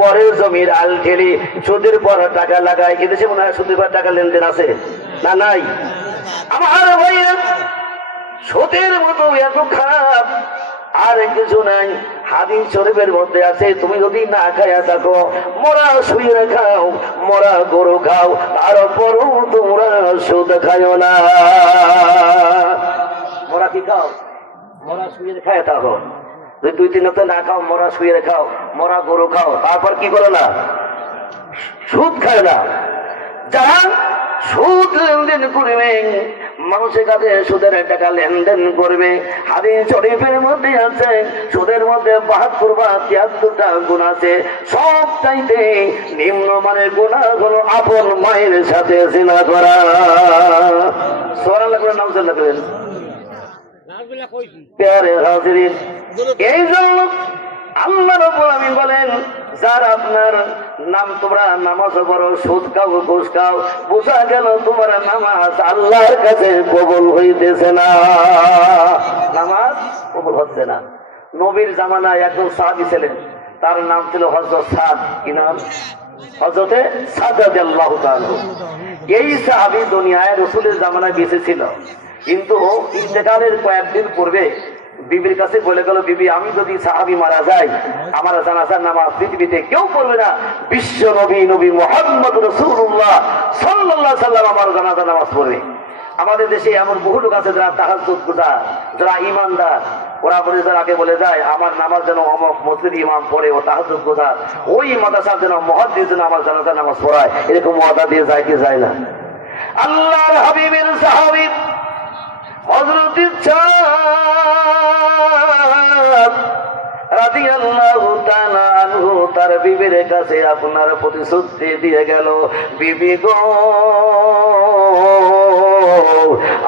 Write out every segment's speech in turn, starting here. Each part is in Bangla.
পরের জমির আল ঠেলি সুদের পর টাকা লাগায়। এদেশে মনে হয় সুদের পর টাকা লেনদেন আছে না? নাই। আমার ভাইয়া সুদের মতো এত খারাপ আর কিছু নাই। হাদিস শরীফের মধ্যে আছে, তুমি যদি না খায়া থাকো, মরা শুয়ে খাও, মরা গরু খাও, তারপরও তোমরা সুদ খাও না। মরা কি খাও? মরা শুয়ে খায় থাকো। দুই তিন হতে না খাও, মরা শুয়ে খাও, মরা গরু খাও, তারপর কি করো না? সুদ খায় না। যারা সুদ লেনদেন করবে, মানুষের কাছে সুদের টাকা লেনদেন করবে, হাদিস শরীফের মধ্যে আছে সুদের মধ্যে 72 বা 73টা গুণ আছে। সব চাইতে নিম্নমানের গুনাহ হলো আপন মায়ের সাথে জিনা করা। সুবহানাল্লাহ নাম করবেন। প্যারে হাজিরিন, এই জন্য আল্লাহ রাব্বুল আমিন বলেন, যার আপনার নাম তোমরা নামাজ পড়ো, সুদ খাও, ঘুষ খাও, বোঝা গেল তোমার নামাজ আল্লাহর কাছে কবুল হইতেছে না। নামাজ কবুল হচ্ছে না। নবীর জামানায় একজন সাহাবী ছিলেন, তার নাম ছিল হযরত সাদ। কি নাম? হযরতে সাদ রাদিয়াল্লাহু তাআলা। এই সাহাবী দুনিয়ায় রাসূলের জামানায় বেঁচে ছিল, কিন্তু ইন্তেকালের কয়েকদিন পূর্বে বিবির কাছে বলে গেল, বিবি আমি যদি সাহাবী মারা যাই, আমার জানাজার নামাজ পৃথিবীতে কেউ পড়বে না, বিশ্ব নবী নবী মুহাম্মদ রাসূলুল্লাহ সাল্লাল্লাহু আলাইহি সাল্লাম আমার জানাজার নামাজ পড়বে। আমাদের দেশে এমন বহু লোক আছে যারা তাহাজ্জুদ গুজার, যারা ইমানদার, ওরা বলে যারা আগে বলে যায় আমার নামাজ যেন অমুক মসজিদ ইমাম পড়ে, ও তাহাজ্জুদ গুজার, ওই মাদ্রাসার যেন মুহাদ্দিস যেন আমার জানাজার নামাজ পড়ায়, এরকম ওয়াদা দিয়ে যায় কি যায় না? আল্লাহর হাবিবের সাহাবী হযরত সাদ রাদিয়াল্লাহু তাআলা আনহু তার বিবির কাছে আপনার প্রতিশ্রুতি দিয়ে গেল, বিবি গো,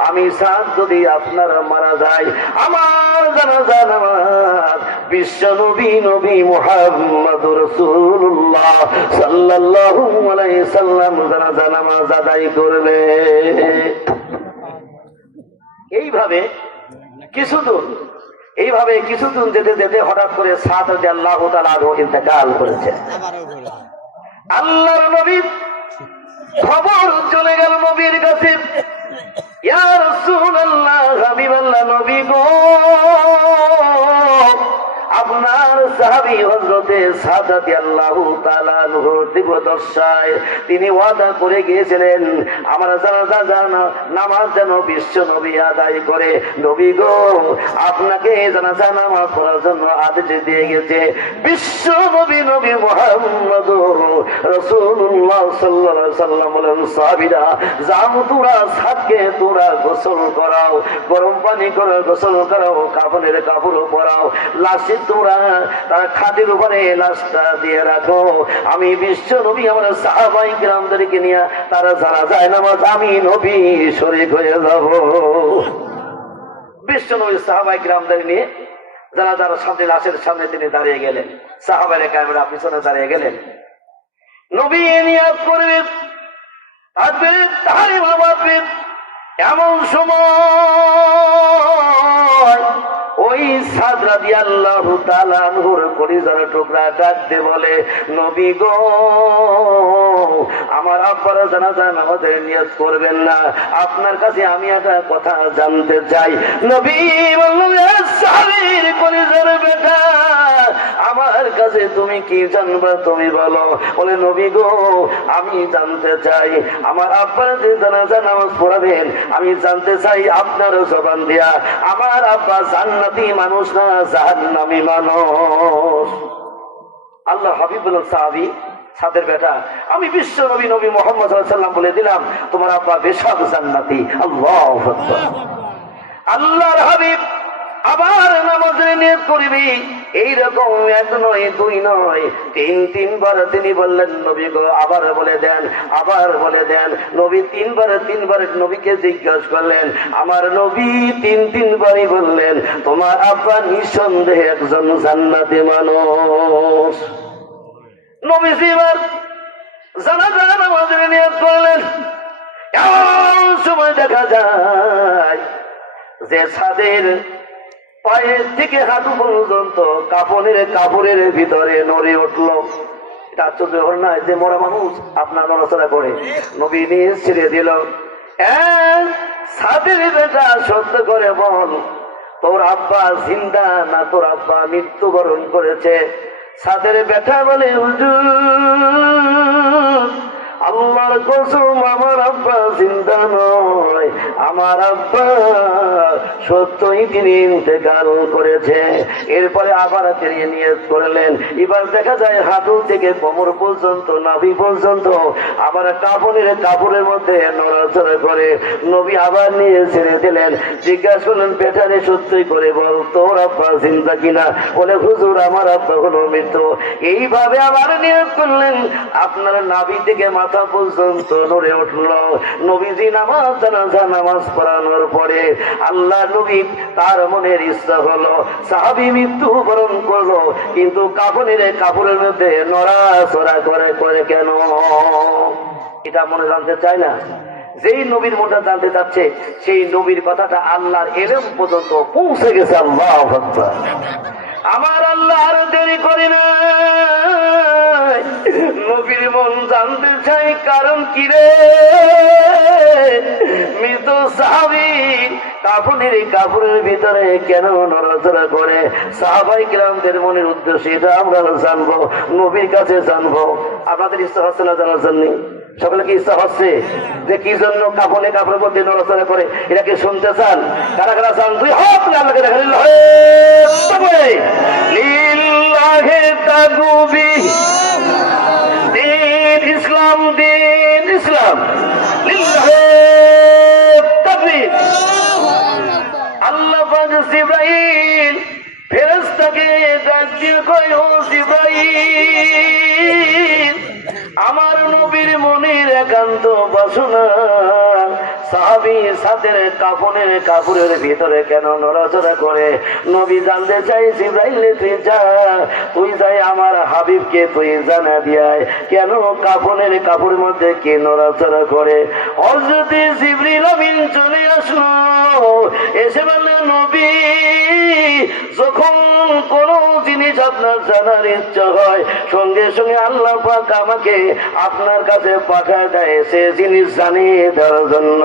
আমি সাদ যদি আপনার মারা যাই, আমার জানাজা নামাজ বিশ্ব নবী নবী মুহাম্মদুর রাসূলুল্লাহ সাল্লাল্লাহু আলাইহি সাল্লাম জানাজা নামাজ আদায় করবে। এইভাবে কিছুদিন যেতে যেতে হঠাৎ করে সাদ রাদিয়াল্লাহু তাআলা ইন্তেকাল করেছে। আল্লাহর নবী খবর চলে গেল নবীর কাছে, ইয়া রাসূলুল্লাহ, হাবিবাল্লাহ, নবী গো, আপনার সাহাবী হযরতে সাদ রাদিয়াল্লাহু তাআলা আনহুর দিবদশায় তিনি ওয়াদা করে গিয়েছিলেন আমার জানাজা নামাজ যেন বিশ্ব নবী আদায় করে। নবী গো, আপনাকে জানাজা নামাজ পড়ার জন্য আদেশ দিয়ে গেছে বিশ্ব নবী নবী মুহাম্মদুর রাসূলুল্লাহ সাল্লাল্লাহু আলাইহি সাল্লাম। বলেন সাহাবীরা, যাও তোমরা সাদকে তোমরা গোসল করাও, গরম পানি করে গোসল করাও, কাফনের কাপড় পরাও, লাশে তোমরা তার খাটের উপরে লাশটা দিয়ে রাখো। আমি বিশ্ব নবী আমার সাহাবায়ে কিরামদেরকে নিয়ে তারা যারা যায় নামাজ আমি নবী শরীক হয়ে যাব। বিশ্ব নবী সাহাবায়ে কিরামদের নিয়ে যারা যারা সামনে লাশের সামনে তিনি দাঁড়িয়ে গেলেন, সাহাবায়ে কিরামরা পিছনে দাঁড়িয়ে গেলেন। নবী নিয়াত করবেন, তাকবীর তাহরিম আওয়াজ, এমন সময় ওই সাদ রাদিয়াল্লাহু তাআলা আনহুর কলিজার টুকরা ডাকতে বলে, নবী গো, আমার আব্বার জানাজা নামাজের নিয়ত করবেন না, আপনার কাছে আমি একটা কথা জানতে চাই। নবী বললেন, সাহাবীর কলিজার বেটা, আমার কাছে তুমি কি জানবা তুমি বলো। বলে, নবী গো, আমি জানতে চাই আমার আব্বার যে জানাজা নামাজ পড়াবেন, আমি জানতে চাই আপনার জবান দিয়া আমার আব্বা জান্নাতি মানুষ না জাহান্নামী মানুষ। আল্লাহ হাবিব বলেন, সাহাবী সাদের বেটা, আমি বিশ্ব নবী নবী মুহাম্মদ সাল্লাল্লাহু আলাইহি সাল্লাম বলে দিলাম তোমার আব্বা বেশক জান্নাতি। আল্লাহু আকবার। আল্লাহর হাবিব আবার নামাজের নিয়ত করবি, এইরকম এক নয় দুই নয় তিনবার তিনি বললেন, নবী গো, আবার বলে দেন, আবার বলে দেন। নবী তিনবার নবীকে জিজ্ঞাসা করলেন, আমার নবী তিনবারই বললেন, তোমার আব্বা নিঃসন্দেহে একজন জান্নাতি মানুষ। নবীজি এবার জানাজা নামাজের নিয়ত করলেন। এমন সময় দেখা যায় যে ছাদের পায়ের থেকে হাঁটু পর্যন্ত কাপড়ের ভিতরে নড়ে উঠলো। এটা আশ্চর্য ব্যাপার না যে মরা মানুষ আপনার নড়াচড়া করে। নবী নিয়ে ছেড়ে দিল। সাদের বেটা সত্য করে বল, তোর আব্বা জিন্দা না তোর আব্বা মৃত্যুবরণ করেছে? সাদের বেটা বলে, হুজুর আল্লাহর কসম আমার আব্বা জিন্দা নয়, আমার আব্বা সত্যই তিনি ইন্তেকাল করেছে। এরপরে আবার তিনি নিয়ত করলেন। এবার দেখা যায় হাঁটু থেকে কোমর পর্যন্ত নাভি পর্যন্ত আবার কাপড়ের মধ্যে নড়াচড়া করে। নবী আবার নিয়ে ছেড়ে দিলেন। জিজ্ঞাসা করলেন, বেটারে সত্যই করে বল তোর আব্বা জিন্দা কিনা? বলে, হুজুর আমার আব্বা হলো মৃত্যু। এইভাবে আবার নিয়ত করলেন। আপনার নাভি থেকে মাথা পর্যন্ত নড়ে উঠল। নবীজি জানাজা নামাজ পড়ানোর পরে আল্লাহ নবী তার মনের ইচ্ছা হলো, সাহাবী মৃত্যুবরণ করলো, কিন্তু কাপড়ের মধ্যে নড়াচড়া করে কেন? এটা মনে জানতে চায় না? যেই নবীর মনে জানতে চাচ্ছে সেই নবীর কথাটা আল্লাহর ইলম পর্যন্ত পৌঁছে গেছে। আল্লাহু আকবার। আমার আল্লাহ আর দেরি করে না, নবীর মন জানতে চাই। কারণ কি রে? মৃত সাহাবী কাপড়ের ভিতরে কেন নড়াচড়া করে? সাহাবাই কিরামদের মনের উদ্দেশ্য এটা আমরা জানবো, নবীর কাছে জানবো। আপনাদের ইচ্ছা হচ্ছে না জানার জন্য? সকলে কি ইচ্ছা হচ্ছে যে কি জন্য কাপড়ের মধ্যে নড়াচড়া করে? এটা কি শুনতে চান? কারা কারা চান? তুই হোক না আমাকে দেখা ইসলাম দিন ইসলাম আল্লাহ পাক জিবরাইল ফেরেশতাকে ডাক দিয়ে কয়, ও জিবরাইল আমার নবীর মনের একান্ত বাসনা সাহাবী সাথে কাপড়ের ভিতরে কেন নড়াচড়া করে? নবী জানতে চাই। জিবরাইল তুই যাই আমার হাবিবকে তুই জানা দিয়ায় কেন কাপড়ের মধ্যে কে নড়াচড়া করে? হযরত জিবরিল আমিন চলে আসলো। এসে বললে, নবী যখন কোন জিনিস আপনার জানার ইচ্ছা হয় সঙ্গে সঙ্গে আল্লাহ পাক আমাকে আপনার কাছে পাঠায় দেয় সে জিনিস জানিয়ে দেওয়ার জন্য।